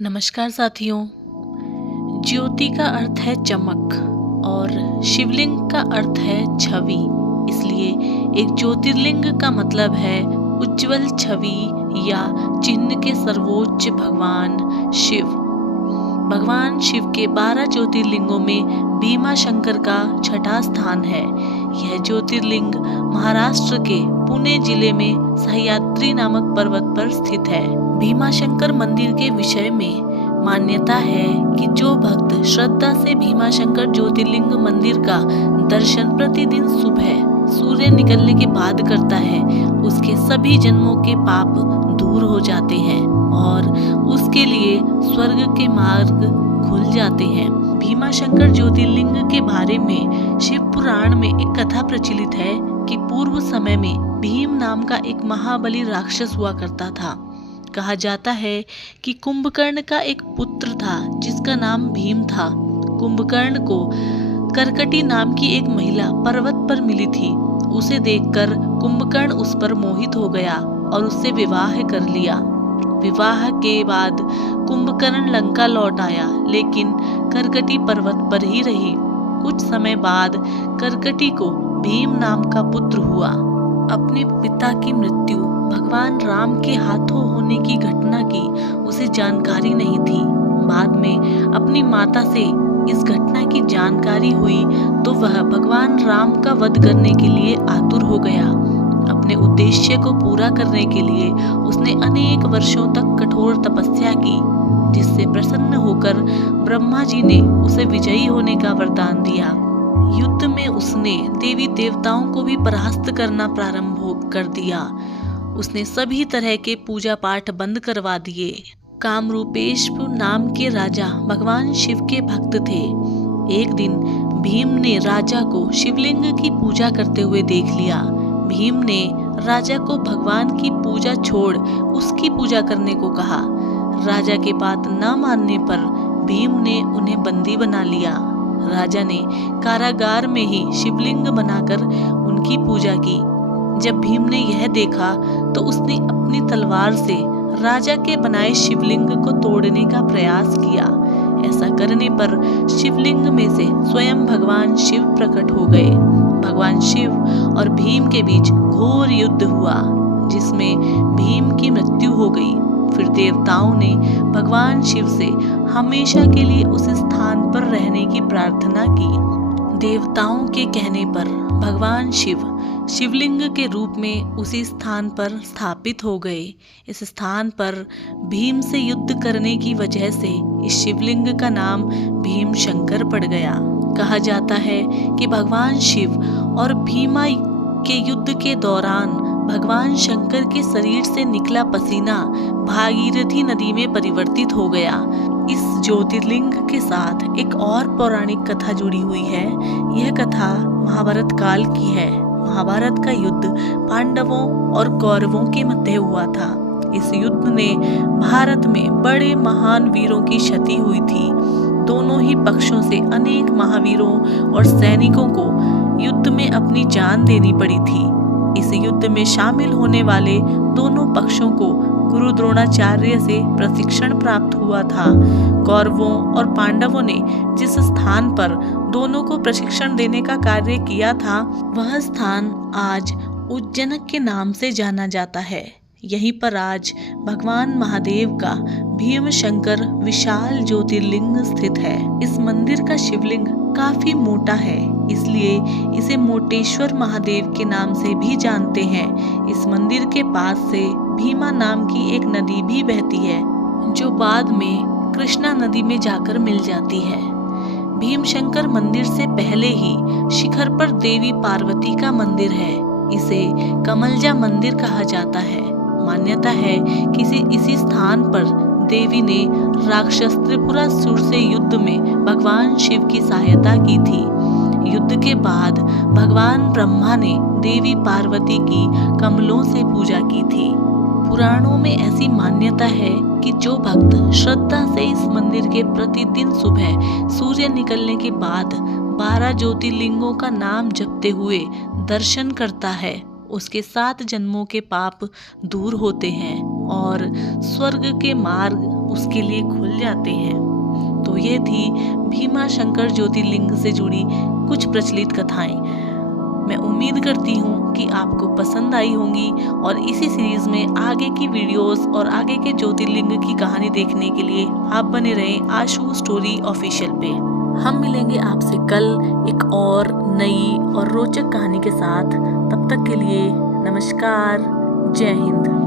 नमस्कार साथियों। ज्योति का अर्थ है चमक और शिवलिंग का अर्थ है छवि। इसलिए एक ज्योतिर्लिंग का मतलब है उज्जवल छवि या चिन्ह के सर्वोच्च भगवान शिव। भगवान शिव के 12 ज्योतिर्लिंगों में भीमा शंकर का छठा स्थान है। यह ज्योतिर्लिंग महाराष्ट्र के पुणे जिले में सह्याद्री नामक पर्वत पर स्थित है। भीमा शंकर मंदिर के विषय में मान्यता है कि जो भक्त श्रद्धा से भीमा शंकर ज्योतिर्लिंग मंदिर का दर्शन प्रतिदिन सुबह सूर्य निकलने के बाद करता है, उसके सभी जन्मों के पाप दूर हो जाते हैं और उसके लिए स्वर्ग के मार्ग खुल जाते हैं। भीमा शंकर ज्योतिर्लिंग के बारे में शिव पुराण में एक कथा प्रचलित है कि पूर्व समय में भीम नाम का एक महाबली राक्षस हुआ करता था। कहा जाता है कि कुंभकर्ण का एक पुत्र था जिसका नाम भीम था। कुंभकर्ण को करकटी नाम की एक महिला पर्वत पर मिली थी। उसे देखकर कुंभकर्ण उस पर मोहित हो गया और उससे विवाह कर लिया। विवाह के बाद कुंभकर्ण लंका लौट आया, लेकिन करकटी पर्वत पर ही रही। कुछ समय बाद करकटी को भीम नाम का पुत्र हुआ। अपने पिता की मृत्यु भगवान राम के हाथों होने की घटना की उसे जानकारी नहीं थी। बाद में अपनी माता से इस घटना की जानकारी हुई तो वह भगवान राम का वध करने के लिए आतुर हो गया। अपने उद्देश्य को पूरा करने के लिए उसने अनेक वर्षों तक कठोर तपस्या की, जिससे प्रसन्न होकर ब्रह्मा जी ने उसे विजयी होने का वरदान दिया। युद्ध में उसने देवी देवताओं को भी परास्त करना प्रारंभ कर दिया। उसने सभी तरह के पूजा पाठ बंद करवा दिए। कामरूपेश नाम के राजा भगवान शिव के भक्त थे। एक दिन भीम ने राजा को शिवलिंग की पूजा करते हुए देख लिया। भीम ने राजा को भगवान की पूजा छोड़ उसकी पूजा करने को कहा। राजा की बात न मानने पर भीम ने उन्हें बंदी बना लिया। राजा ने कारागार में ही शिवलिंग बनाकर उनकी पूजा की। जब भीम ने यह देखा तो उसने अपनी तलवार से राजा के बनाए शिवलिंग को तोड़ने का प्रयास किया। ऐसा करने पर शिवलिंग में से स्वयं भगवान शिव प्रकट हो गए। भगवान शिव और भीम के बीच घोर युद्ध हुआ, जिसमें भीम की मृत्यु हो गई। फिर देवताओं ने भगवान शिव से हमेशा के लिए उस स्थान पर रहने की प्रार्थना की। देवताओं के कहने पर भगवान शिव शिवलिंग के रूप में उसी स्थान पर स्थापित हो गए। इस स्थान पर भीम से युद्ध करने की वजह से इस शिवलिंग का नाम भीम शंकर पड़ गया। कहा जाता है कि भगवान शिव और भीमा के युद्ध के दौरान भगवान शंकर के शरीर से निकला पसीना भागीरथी नदी में परिवर्तित हो गया। इस ज्योतिर्लिंग के साथ एक और पौराणिक कथा जुड़ी हुई है। यह कथा महाभारत काल की है। महाभारत का युद्ध पांडवों और कौरवों के मध्य हुआ था। इस युद्ध में भारत में बड़े महान वीरों की क्षति हुई थी। दोनों ही पक्षों से अनेक महावीरों और सैनिकों को युद्ध में अपनी जान देनी पड़ी थी। इस युद्ध में शामिल होने वाले दोनों पक्षों को गुरु द्रोणाचार्य से प्रशिक्षण प्राप्त हुआ था। कौरवों और पांडवों ने जिस स्थान पर दोनों को प्रशिक्षण देने का कार्य किया था, वह स्थान आज उज्जैन के नाम से जाना जाता है। यहीं पर आज भगवान महादेव का भीम शंकर विशाल ज्योतिर्लिंग स्थित है। इस मंदिर का शिवलिंग काफी मोटा है, इसलिए इसे मोटेश्वर महादेव के नाम से भी जानते हैं। इस मंदिर के पास से भीमा नाम की एक नदी भी बहती है, जो बाद में कृष्णा नदी में जाकर मिल जाती है। भीम शंकर मंदिर से पहले ही शिखर पर देवी पार्वती का मंदिर है। इसे कमलजा मंदिर कहा जाता है। मान्यता है कि इसी स्थान पर देवी ने राक्षस त्रिपुरासुर से युद्ध में भगवान शिव की सहायता की थी। युद्ध के बाद भगवान ब्रह्मा ने देवी पार्वती की कमलों से पूजा की थी। पुराणों में ऐसी मान्यता है कि जो भक्त श्रद्धा से इस मंदिर के प्रतिदिन सुबह सूर्य निकलने के बाद 12 ज्योतिर्लिंगों का नाम जपते हुए दर्शन करता है, उसके 7 जन्मों के पाप दूर होते हैं और स्वर्ग के मार्ग उसके लिए खुल जाते हैं। तो ये थी भीमा शंकर ज्योतिर्लिंग से जुड़ी कुछ प्रचलित कथाएं। मैं उम्मीद करती हूँ कि आपको पसंद आई होंगी और इसी सीरीज में आगे की वीडियोस और आगे के ज्योतिर्लिंग की कहानी देखने के लिए आप बने रहें आशु स्टोरी ऑफिशियल पे। हम मिलेंगे आपसे कल एक और नई और रोचक कहानी के साथ। तब तक के लिए नमस्कार, जय हिंद।